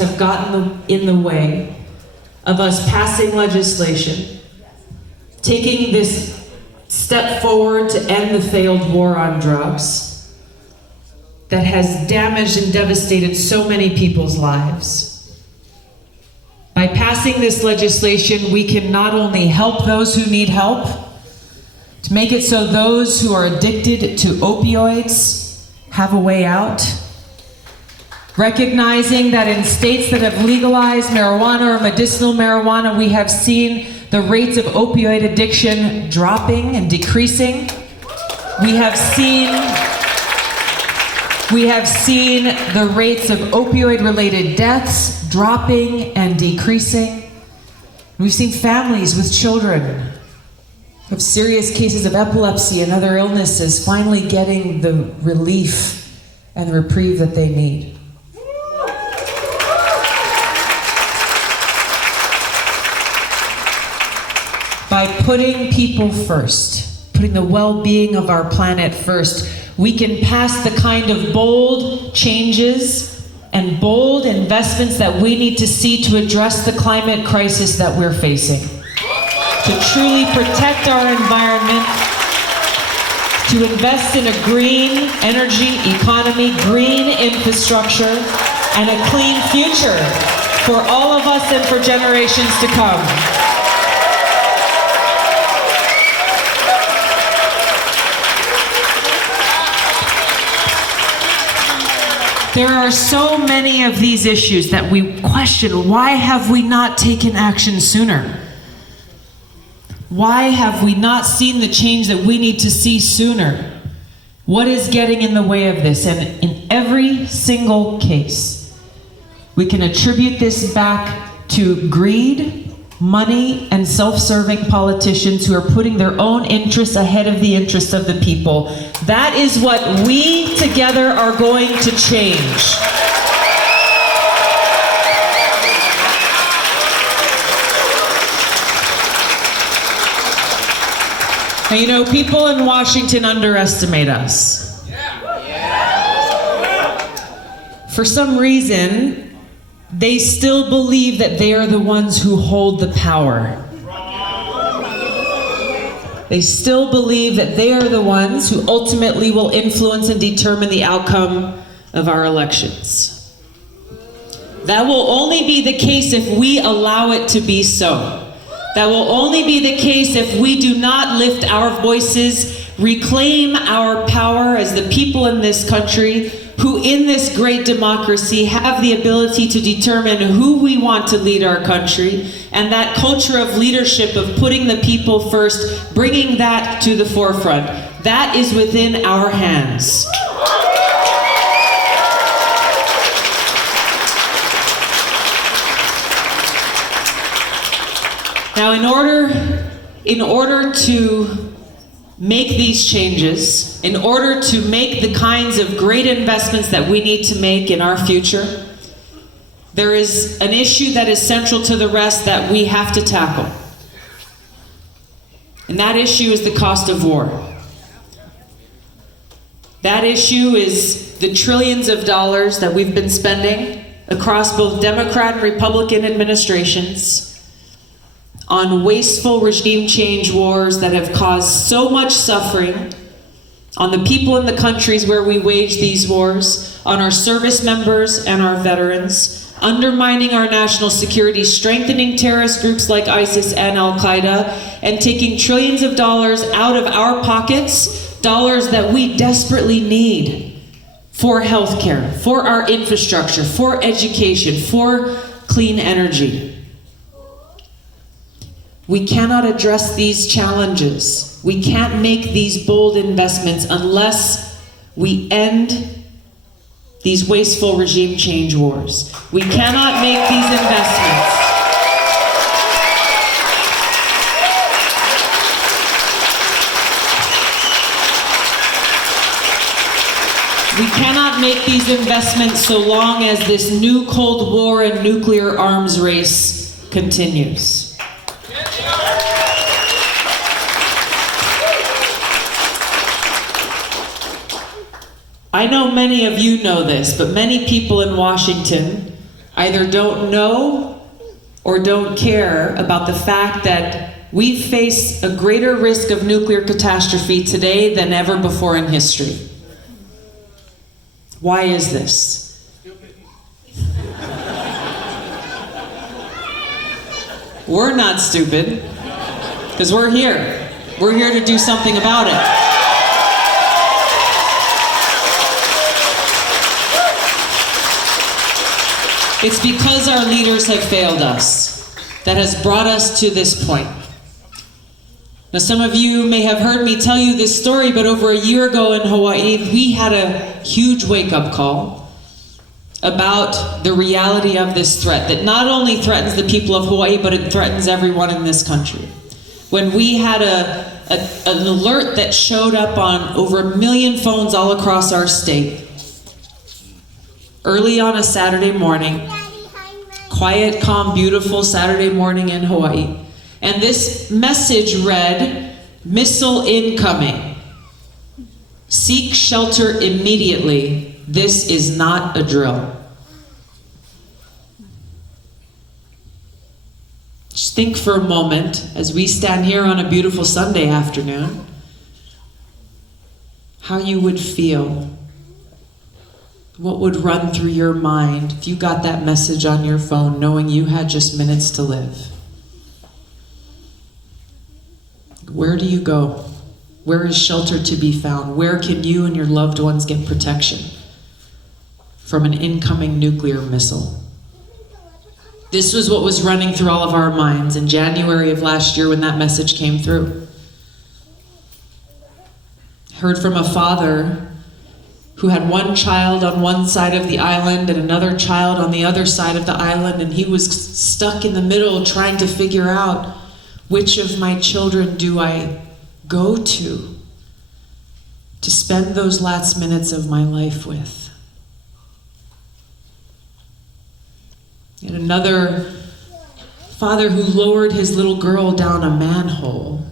have gotten in the way of us passing legislation, taking this step forward to end the failed war on drugs that has damaged and devastated so many people's lives. By passing this legislation, we can not only help those who need help, to make it so those who are addicted to opioids have a way out, recognizing that in states that have legalized marijuana or medicinal marijuana, we have seen the rates of opioid addiction dropping and decreasing. We have seen the rates of opioid-related deaths dropping and decreasing. We've seen families with children who have serious cases of epilepsy and other illnesses finally getting the relief and reprieve that they need. By putting people first, putting the well-being of our planet first, we can pass the kind of bold changes and bold investments that we need to see to address the climate crisis that we're facing. To truly protect our environment, to invest in a green energy economy, green infrastructure, and a clean future for all of us and for generations to come. There are so many of these issues that we question. Why have we not taken action sooner? Why have we not seen the change that we need to see sooner? What is getting in the way of this? And in every single case, we can attribute this back to greed, money, and self-serving politicians who are putting their own interests ahead of the interests of the people. That is what we together are going to change. Now, you know, people in Washington underestimate us. For some reason, they still believe that they are the ones who hold the power. They still believe that they are the ones who ultimately will influence and determine the outcome of our elections. That will only be the case if we allow it to be so. That will only be the case if we do not lift our voices, reclaim our power as the people in this country who in this great democracy have the ability to determine who we want to lead our country, and that culture of leadership of putting the people first, bringing that to the forefront. That is within our hands. Now, in order to make these changes, in order to make the kinds of great investments that we need to make in our future, there is an issue that is central to the rest that we have to tackle. And that issue is the cost of war. That issue is the trillions of dollars that we've been spending across both Democrat and Republican administrations on wasteful regime change wars that have caused so much suffering on the people in the countries where we wage these wars, on our service members and our veterans, undermining our national security, strengthening terrorist groups like ISIS and Al-Qaeda, and taking trillions of dollars out of our pockets, dollars that we desperately need for healthcare, for our infrastructure, for education, for clean energy. We cannot address these challenges. We can't make these bold investments unless we end these wasteful regime change wars. We cannot make these investments. We cannot make these investments so long as this new Cold War and nuclear arms race continues. I know many of you know this, but many people in Washington either don't know or don't care about the fact that we face a greater risk of nuclear catastrophe today than ever before in history. Why is this? We're not stupid, because we're here. We're here to do something about it. It's because our leaders have failed us that has brought us to this point. Now, some of you may have heard me tell you this story, but over a year ago in Hawaii, we had a huge wake-up call about the reality of this threat that not only threatens the people of Hawaii, but it threatens everyone in this country. When we had an alert that showed up on over 1 million phones all across our state, early on a Saturday morning, quiet, calm, beautiful Saturday morning in Hawaii, and this message read, "Missile incoming. Seek shelter immediately. This is not a drill." Just think for a moment as we stand here on a beautiful Sunday afternoon, how you would feel. What would run through your mind if you got that message on your phone knowing you had just minutes to live? Where do you go? Where is shelter to be found? Where can you and your loved ones get protection from an incoming nuclear missile? This was what was running through all of our minds in January of last year when that message came through. I heard from a father who had one child on one side of the island and another child on the other side of the island, and he was stuck in the middle trying to figure out, which of my children do I go to spend those last minutes of my life with? And another father who lowered his little girl down a manhole,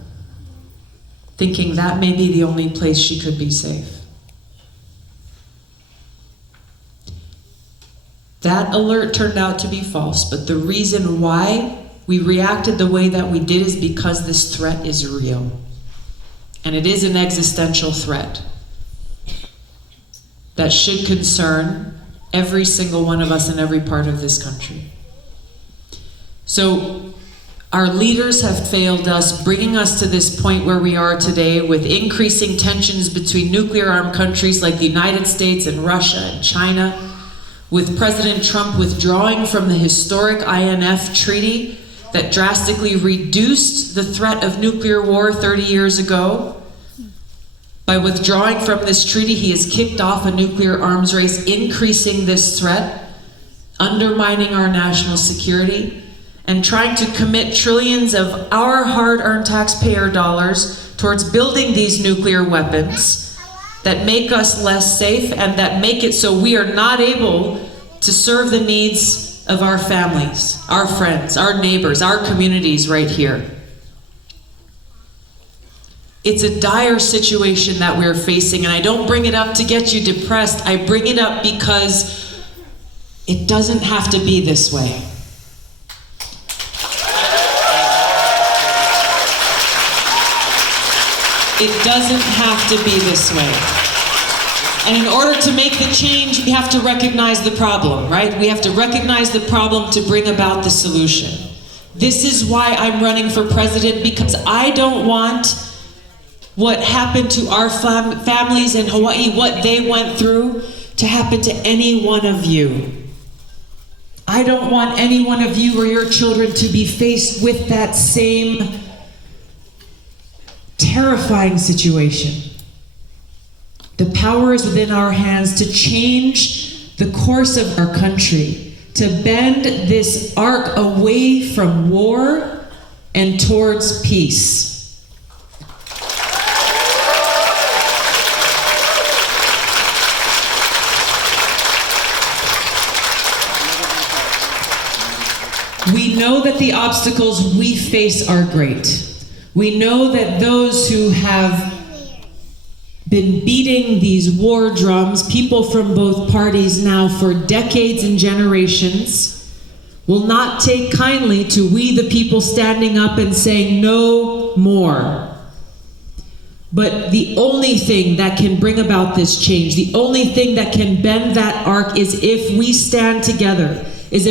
thinking that may be the only place she could be safe. That alert turned out to be false, but the reason why we reacted the way that we did is because this threat is real. And it is an existential threat that should concern every single one of us in every part of this country. So our leaders have failed us, bringing us to this point where we are today with increasing tensions between nuclear-armed countries like the United States and Russia and China, with President Trump withdrawing from the historic INF treaty that drastically reduced the threat of nuclear war 30 years ago. By withdrawing from this treaty, he has kicked off a nuclear arms race, increasing this threat, undermining our national security, and trying to commit trillions of our hard-earned taxpayer dollars towards building these nuclear weapons that make us less safe and that make it so we are not able to serve the needs of our families, our friends, our neighbors, our communities right here. It's a dire situation that we're facing, and I don't bring it up to get you depressed. I bring it up because it doesn't have to be this way. It doesn't have to be this way. And in order to make the change, we have to recognize the problem, right? We have to recognize the problem to bring about the solution. This is why I'm running for president, because I don't want what happened to our families in Hawaii, what they went through, to happen to any one of you. I don't want any one of you or your children to be faced with that same terrifying situation. The power is within our hands to change the course of our country, to bend this arc away from war and towards peace. We know that the obstacles we face are great. We know that those who have been beating these war drums, people from both parties now for decades and generations, will not take kindly to we the people standing up and saying no more. But the only thing that can bring about this change, the only thing that can bend that arc is if we stand together.